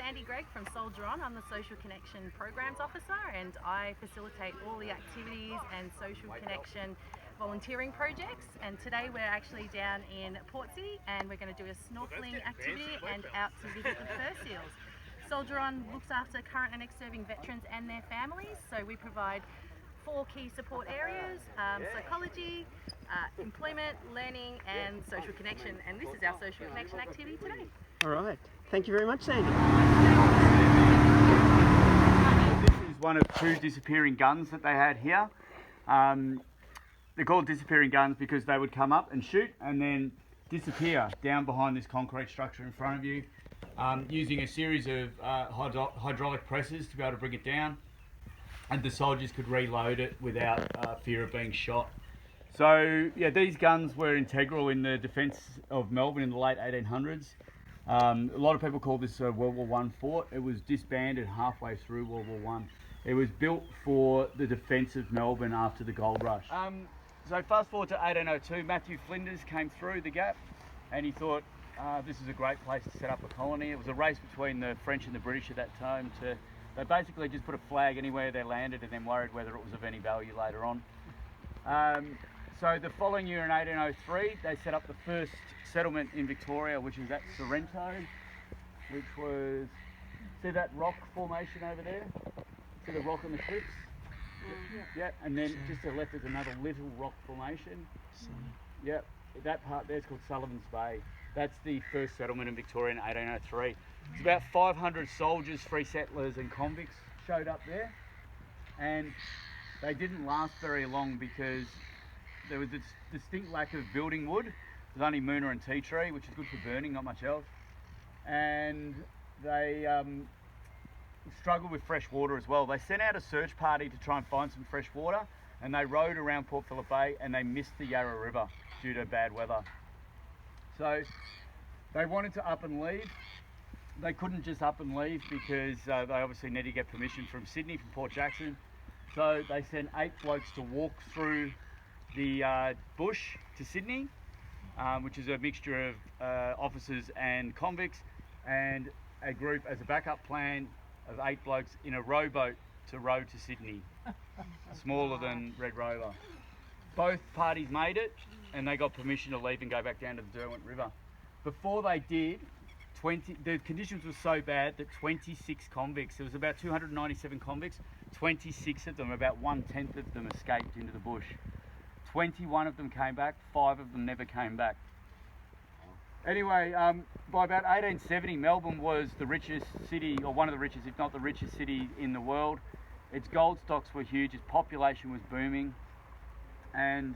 Gregg from Soldier On. I'm the Social Connection Programs Officer and I facilitate all the activities and social connection volunteering projects. And today we're actually down in Portsea and we're going to do a snorkelling activity and out to visit the fur seals. Soldier On looks after current and ex-serving veterans and their families, so we provide 4 key support areas: psychology, employment, learning and social connection, and this is our social connection activity today. All right, thank you very much, Sandy. This is one of 2 disappearing guns that they had here. They're called disappearing guns because they would come up and shoot and then disappear down behind this concrete structure in front of you, using a series of hydraulic presses to be able to bring it down, and the soldiers could reload it without fear of being shot. So yeah, these guns were integral in the defence of Melbourne in the late 1800s. A lot of people call this a World War I fort. It was disbanded halfway through World War I. It was built for the defence of Melbourne after the gold rush. So fast forward to 1802, Matthew Flinders came through the gap and he thought this is a great place to set up a colony. It was a race between the French and the British at that time. They basically just put a flag anywhere they landed and then worried whether it was of any value later on. So the following year in 1803, they set up the first settlement in Victoria, which is at Sorrento, which was, see that rock formation over there? See the rock on the cliffs? Yeah, and then just to the left there's another little rock formation. Yep, that part there's called Sullivan's Bay. That's the first settlement in Victoria in 1803. It's about 500 soldiers, free settlers and convicts showed up there, and they didn't last very long because there was a distinct lack of building wood. There's only Moona and tea tree, which is good for burning, not much else. And they struggled with fresh water as well. They sent out a search party to try and find some fresh water, and they rowed around Port Phillip Bay and they missed the Yarra River due to bad weather. So they wanted to up and leave. They couldn't just up and leave because they obviously needed to get permission from Sydney, from Port Jackson. So they sent 8 blokes to walk through the bush to Sydney, which is a mixture of officers and convicts, and a group as a backup plan of 8 blokes in a rowboat to row to Sydney, smaller than Red Rover. Both parties made it and they got permission to leave and go back down to the Derwent River. Before they did, the conditions were so bad that 26 convicts, there was about 297 convicts, 26 of them, about 1/10 of them escaped into the bush. 21 of them came back, 5 of them never came back. Anyway, by about 1870, Melbourne was the richest city, or one of the richest, if not the richest city in the world. Its gold stocks were huge, its population was booming, and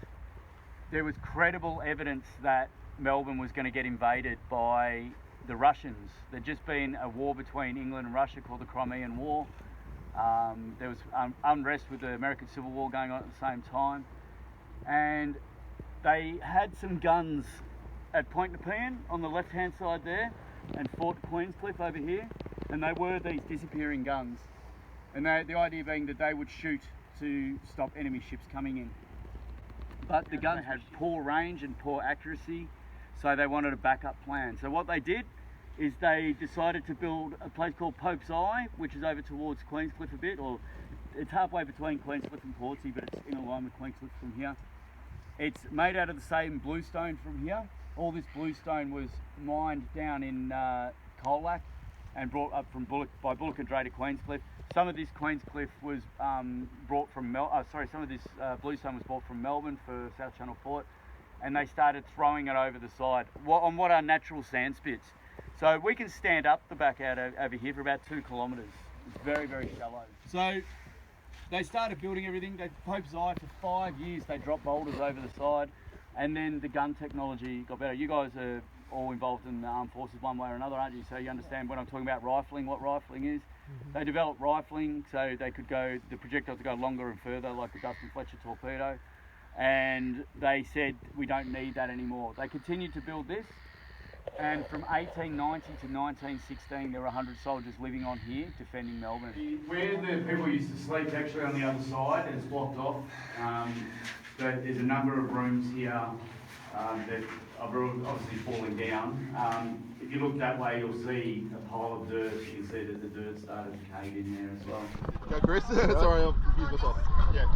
there was credible evidence that Melbourne was going to get invaded by the Russians. There'd just been a war between England and Russia called the Crimean War. There was unrest with the American Civil War going on at the same time. And they had some guns at Point Nepean on the left hand side there, and Fort Queenscliff over here, and they were these disappearing guns, and the idea being that they would shoot to stop enemy ships coming in. But the guns had poor range and poor accuracy, so they wanted a backup plan. So what they did is they decided to build a place called Pope's Eye, which is over towards Queenscliff a bit, or it's halfway between Queenscliff and Portsea, but it's in a line with Queenscliff from here. It's made out of the same bluestone from here. All this bluestone was mined down in Colac and brought up from by Bullock and Dray to Queenscliff. Some of this Queenscliff was brought from some of this bluestone was brought from Melbourne for South Channel Port, and they started throwing it over the side on what are natural sand spits. So we can stand up the back out over here for about 2 kilometres. It's very, very shallow. So they started building everything. Pope's Eye, for 5 years they dropped boulders over the side, and then the gun technology got better. You guys are all involved in the armed forces one way or another, aren't you? So you understand when I'm talking about rifling, what rifling is. They developed rifling so they could go, the projectiles could go longer and further, like the Dustin Fletcher torpedo, and they said we don't need that anymore. They continued to build this, and from 1890 to 1916 there were 100 soldiers living on here defending Melbourne. Where the people used to sleep, actually on the other side, it's blocked off. But there's a number of rooms here that obviously falling down. If you look that way, you'll see a pile of dirt. You can see that the dirt started to cave in there as well. Go, Chris. Sorry, I'll confuse myself. Yeah.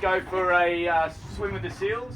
Go for a swim with the seals.